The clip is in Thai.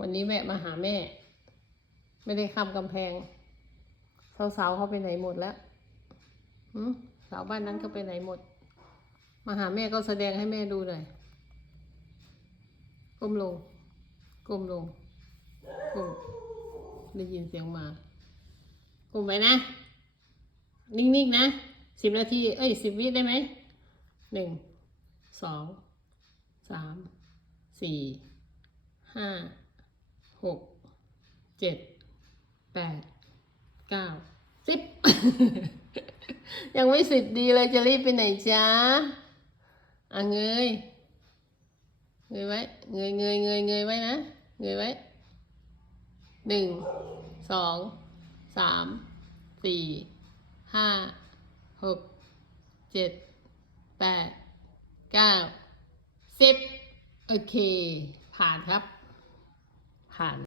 วันนี้แวะมาหาแม่ ไม่ได้ข้ามกำแพงสาวๆเขาไปไหนหมดแล้วสาวบ้านนั้นก็ไปไหนหมดมาหาแม่ก็แสดงให้แม่ดูหน่อยก้มลงก้มลงก้มได้ยินเสียงมาก้มไปนะนิ่งๆนะ10 นาที10 วิได้ไหม1 2 3 4 5 6 7 8 9 10 ยังไม่10 ดีเลยจะรีบไปไหนจ๊ะเงยไว้เงยไว้นะเงยไว้1 2 3 4 5 6 7 8 9 10โอเคผ่านครับผ่าน